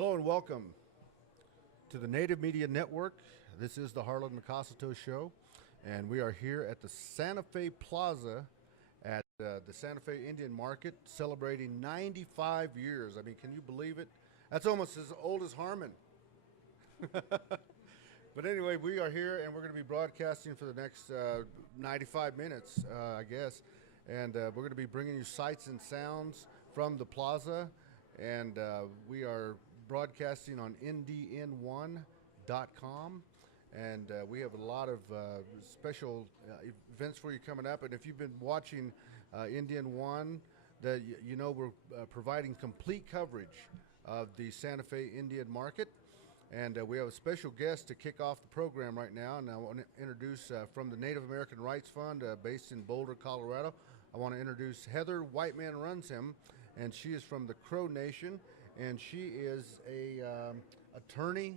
Hello and welcome to the Native Media Network. This is the Harlan McKosato Show, and we are here at the Santa Fe Plaza at the Santa Fe Indian Market celebrating 95 years. I mean, can you believe it? That's almost as old as Harmon. But anyway, we are here and we're going to be broadcasting for the next 95 minutes, I guess. And we're going to be bringing you sights and sounds from the plaza. And we are broadcasting on ndn1.com. And we have a lot of special events for you coming up. And if you've been watching Indian One, that you know we're providing complete coverage of the Santa Fe Indian Market. And we have a special guest to kick off the program right now. And I want to introduce from the Native American Rights Fund based in Boulder, Colorado. I want to introduce Heather White Man runs him, and she is from the Crow Nation, and she is a attorney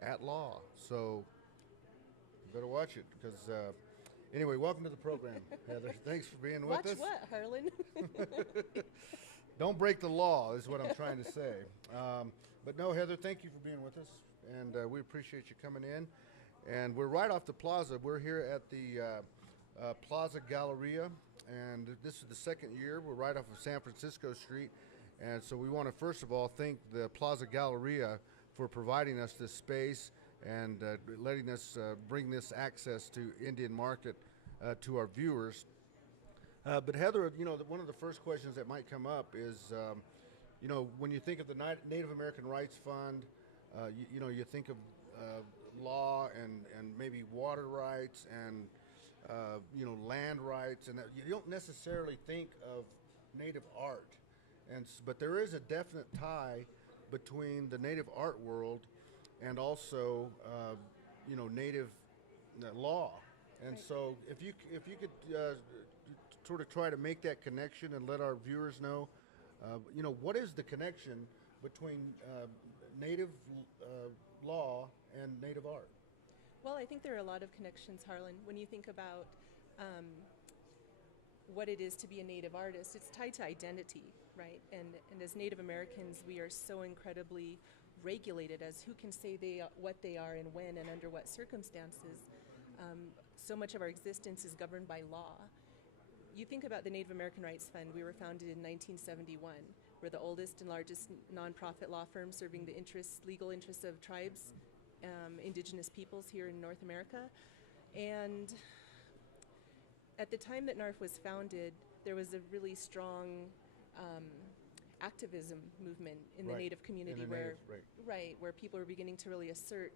at law. So you better watch it because anyway, welcome to the program, Heather. Thanks for being with us. Watch what, Harlan? Don't break the law is what I'm trying to say. But no, Heather, thank you for being with us, and we appreciate you coming in. And we're right off the plaza. We're here at the Plaza Galleria, and this is the second year. We're right off of San Francisco Street, and so we want to first of all thank the Plaza Galleria for providing us this space and letting us bring this access to Indian Market to our viewers. But Heather, you know, one of the first questions that might come up is, you know, when you think of the Native American Rights Fund, you know, you think of law and maybe water rights and, you know, land rights, and you don't necessarily think of Native art. But there is a definite tie between the Native art world and also, you know, Native law. And Right. so if you could sort of try to make that connection and let our viewers know, you know, what is the connection between Native law and Native art? Well, I think there are a lot of connections, Harlan. When you think about what it is to be a Native artist, it's tied to identity, right? And as Native Americans, we are so incredibly regulated as who can say what they are and when and under what circumstances. So much of our existence is governed by law. You think about the Native American Rights Fund. We were founded in 1971. We're the oldest and largest nonprofit law firm serving the legal interests of tribes, indigenous peoples here in North America. And at the time that NARF was founded, there was a really strong activism movement in the Right. Native community In the Native, right. right, where people were beginning to really assert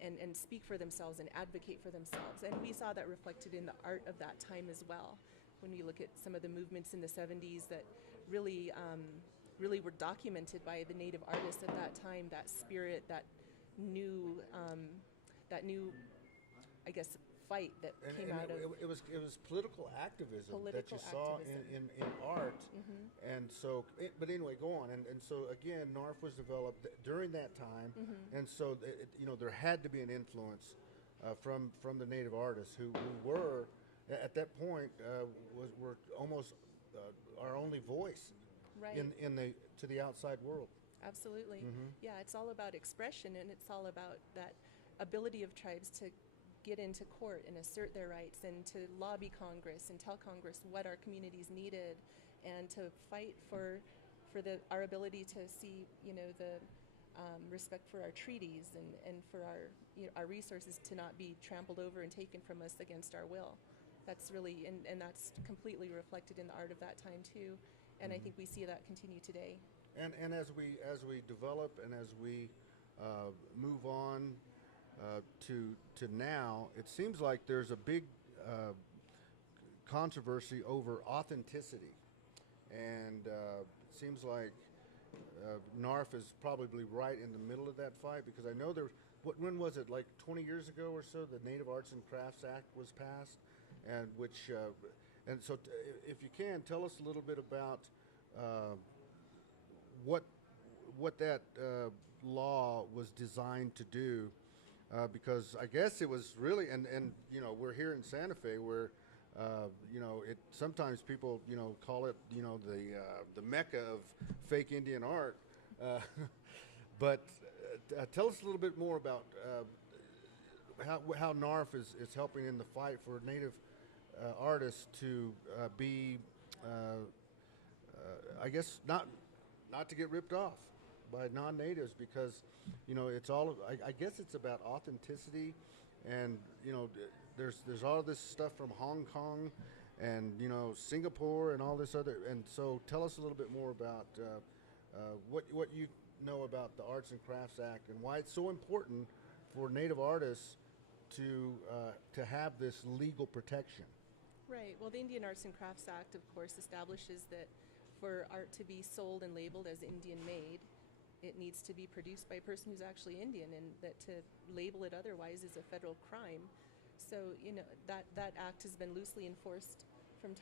and speak for themselves and advocate for themselves. And we saw that reflected in the art of that time as well. When you look at some of the movements in the 70s that really were documented by the Native artists at that time, that spirit, that new, I guess, fight that came out of it was political activism that you political saw activism. in art. And so, but anyway, go on. And so again, NARF was developed during that time, and so you know there had to be an influence from the Native artists who were at that point were almost our only voice Right. to the outside world. Absolutely. Yeah, it's all about expression, and it's all about that ability of tribes to get into court and assert their rights and to lobby Congress and tell Congress what our communities needed and to fight for our ability to see, you know, the respect for our treaties and for our resources to not be trampled over and taken from us against our will. That's really, and that's completely reflected in the art of that time too. And I think we see that continue today. And as we develop and as we move on to now, it seems like there's a big controversy over authenticity, and it seems like NARF is probably right in the middle of that fight, because I know when was it, like 20 years ago or so, the Native Arts and Crafts Act was passed, and which and so if you can tell us a little bit about what that law was designed to do, because I guess it was really, and you know, we're here in Santa Fe where you know, sometimes people, you know, call it, you know, the Mecca of fake Indian art, But tell us a little bit more about how NARF is helping in the fight for Native artists to be, I guess, not to get ripped off by non-natives, because it's all, I guess it's about authenticity, and there's all this stuff from Hong Kong and Singapore and all this other, and so tell us a little bit more about what you know about the Arts and Crafts Act and why it's so important for Native artists to have this legal protection. Right. Well, the Indian Arts and Crafts Act, of course, establishes that for art to be sold and labeled as Indian-made, it needs to be produced by a person who's actually Indian, and that to label it otherwise is a federal crime. So that act has been loosely enforced from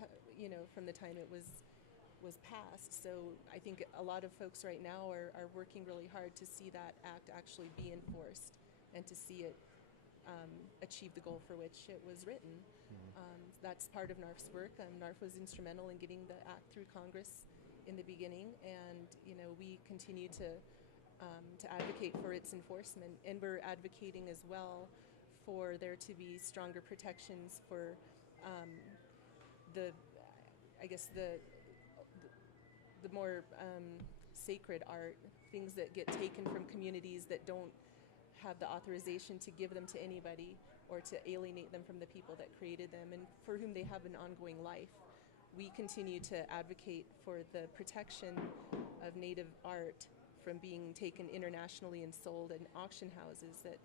from the time it was passed. So I think a lot of folks right now are working really hard to see that act actually be enforced and to see it achieve the goal for which it was written. That's part of NARF's work. NARF was instrumental in getting the act through Congress in the beginning, and we continue to advocate for its enforcement, and we're advocating as well for there to be stronger protections for the more sacred art, things that get taken from communities that don't have the authorization to give them to anybody or to alienate them from the people that created them and for whom they have an ongoing life. We continue to advocate for the protection of Native art from being taken internationally and sold in auction houses, that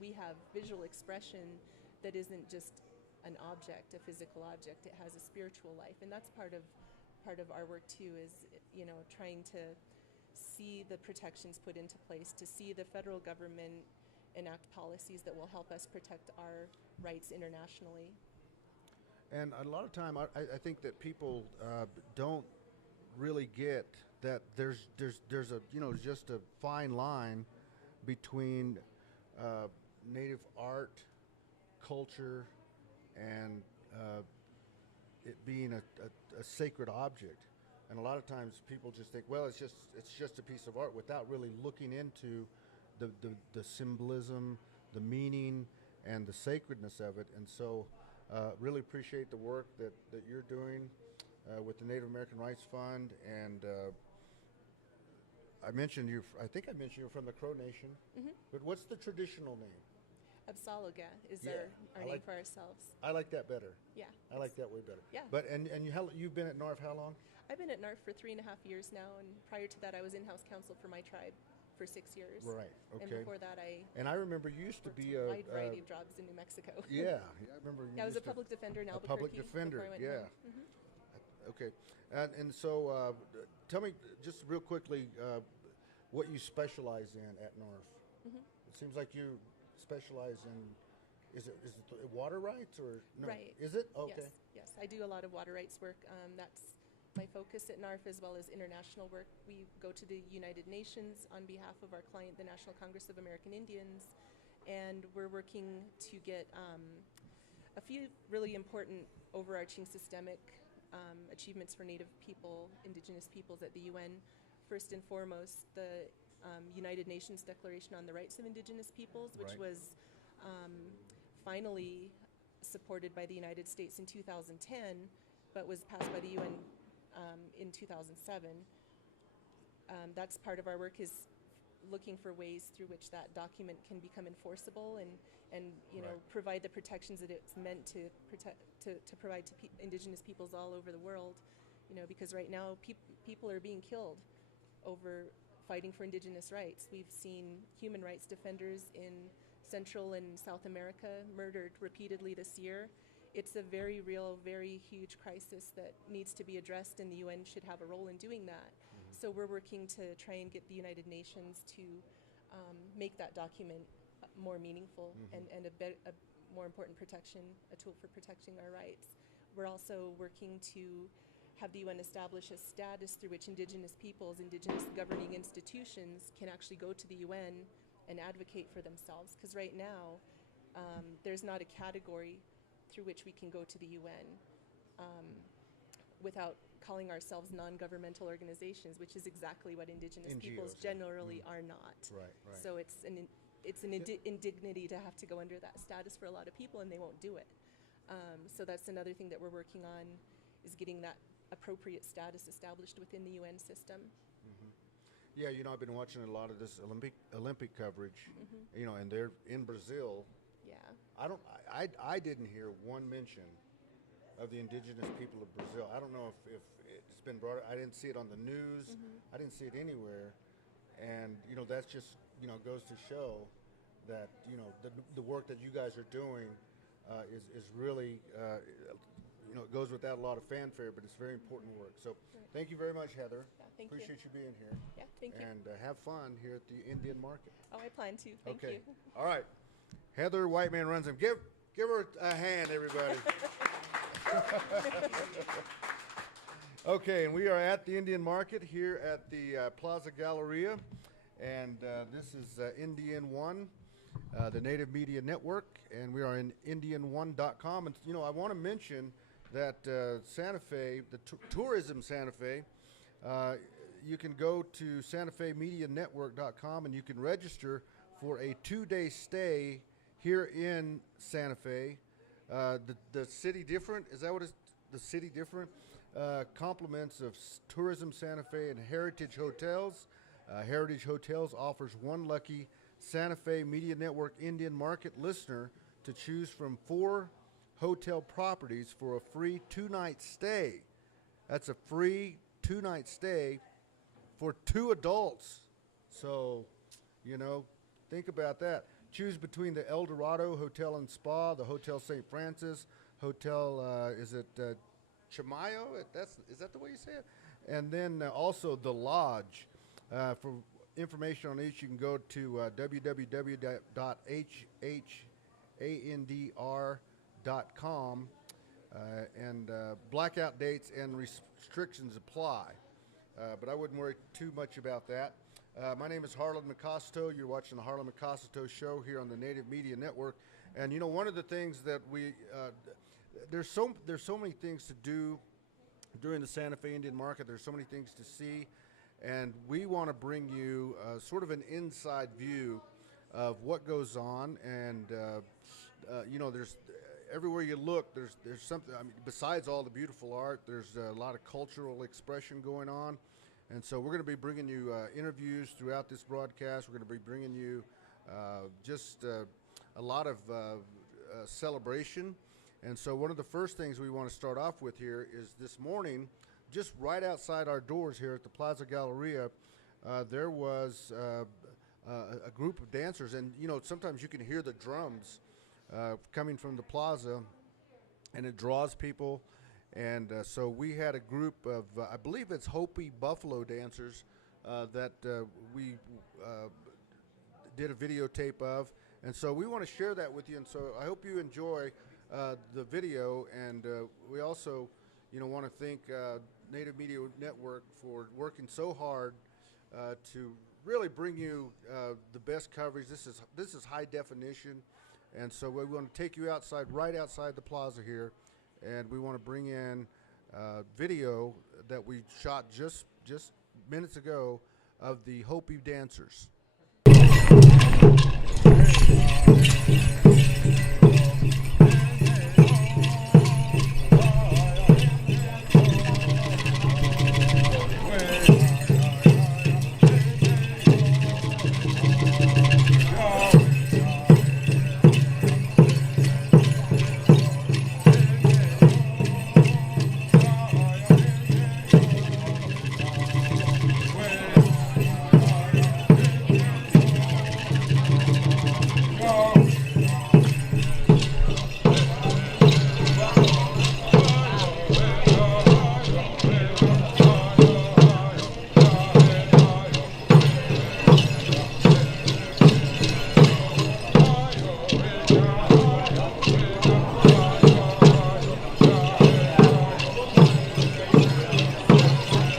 we have visual expression that isn't just an object, a physical object. It has a spiritual life, and that's part of our work too, is trying to see the protections put into place, to see the federal government enact policies that will help us protect our rights internationally. And a lot of time, I think that people don't really get that there's a just a fine line between Native art, culture, and it being a sacred object. And a lot of times people just think, well, it's just a piece of art, without really looking into the symbolism, the meaning, and the sacredness of it. And so really appreciate the work that you're doing with the Native American Rights Fund. And I think I mentioned you're from the Crow Nation. Mm-hmm. But what's the traditional name? Absaloga is our name for ourselves. I like that better. Yeah. I like that way better. Yeah. But and you've been at NARF how long? I've been at NARF for 3.5 years now, and prior to that I was in-house counsel for my tribe for 6 years. Right. Okay. And before that I remember you used to be a wide variety of jobs in New Mexico. Yeah, I remember. I was a public defender in Albuquerque. A public defender, yeah. Mm-hmm. Okay, and so tell me just real quickly what you specialize in at NARF. Mm-hmm. It seems like you specialize in. Is it water rights or no? Right. Is it? Okay. Yes, I do a lot of water rights work. That's my focus at NARF, as well as international work. We go to the United Nations on behalf of our client, the National Congress of American Indians, and we're working to get a few really important overarching systemic achievements for Native people, Indigenous peoples at the UN. First and foremost, the United Nations Declaration on the Rights of Indigenous Peoples, which was finally supported by the United States in 2010, but was passed by the UN in 2007. That's part of our work, is looking for ways through which that document can become enforceable and provide the protections that it's meant to provide to Indigenous peoples all over the world. Because right now people are being killed over fighting for Indigenous rights. We've seen human rights defenders in Central and South America murdered repeatedly this year. It's a very real, very huge crisis that needs to be addressed, and the UN should have a role in doing that. Mm-hmm. So we're working to try and get the United Nations to make that document more meaningful, mm-hmm. and a more important protection, a tool for protecting our rights. We're also working to have the UN establish a status through which Indigenous peoples, Indigenous governing institutions can actually go to the UN and advocate for themselves. Because right now, there's not a category through which we can go to the UN without calling ourselves non-governmental organizations, which is exactly what Indigenous peoples NGOs, yeah. generally are not. Right, right. So it's an indignity to have to go under that status for a lot of people, and they won't do it. So that's another thing that we're working on, is getting that appropriate status established within the UN system. Yeah, you know, I've been watching a lot of this Olympic coverage, you know, and they're in Brazil. Yeah. I didn't hear one mention of the indigenous people of Brazil. I don't know if it's been brought up. I didn't see it on the news. I didn't see it anywhere. And, you know, that's just, you know, goes to show that, you know, the work that you guys are doing is really, you know, it goes without a lot of fanfare, but it's very important work. So thank you very much, Heather. Yeah, thank you. Appreciate you being here. Yeah, thank you. And have fun here at the Indian Market. Oh, I plan to. Thank you. All right. Heather, White Man Runs Them. Give her a hand, everybody. Okay, and we are at the Indian Market here at the Plaza Galleria, and this is Indian One, the Native Media Network, and we are in indian1.com. And you know, I want to mention that Santa Fe, the Tourism Santa Fe, you can go to santafemedianetwork.com and you can register for a 2-day stay here in Santa Fe. The City Different, is that what it's, the City Different? Compliments of Tourism Santa Fe and Heritage Hotels. Heritage Hotels offers one lucky Santa Fe Media Network Indian Market listener to choose from 4 hotel properties for a free 2-night stay. That's a free 2-night stay for 2 adults. So, you know, think about that. Choose between the El Dorado Hotel and Spa, the Hotel St. Francis, Hotel, is it Chimayo? Is that the way you say it? And then also the Lodge. For information on each, you can go to www.hhandr.com, and blackout dates and restrictions apply. But I wouldn't worry too much about that. My name is Harlan McKosato. You're watching the Harlan McKosato Show here on the Native Media Network. And you know, one of the things that we there's so many things to do during the Santa Fe Indian Market. There's so many things to see, and we want to bring you sort of an inside view of what goes on. And you know, there's everywhere you look, there's something. I mean, besides all the beautiful art, there's a lot of cultural expression going on. And so we're going to be bringing you interviews throughout this broadcast. We're going to be bringing you just a lot of celebration. And so one of the first things we want to start off with here is this morning, just right outside our doors here at the Plaza Galleria, there was a group of dancers. And, you know, sometimes you can hear the drums coming from the plaza, and it draws people. And so we had a group of, I believe it's Hopi Buffalo dancers that we did a videotape of. And so we want to share that with you. And so I hope you enjoy the video. And we also, you know, want to thank Native Media Network for working so hard to really bring you the best coverage. This is high definition. And so we want to take you outside, right outside the plaza here. And we want to bring in video that we shot just minutes ago of the Hopi dancers.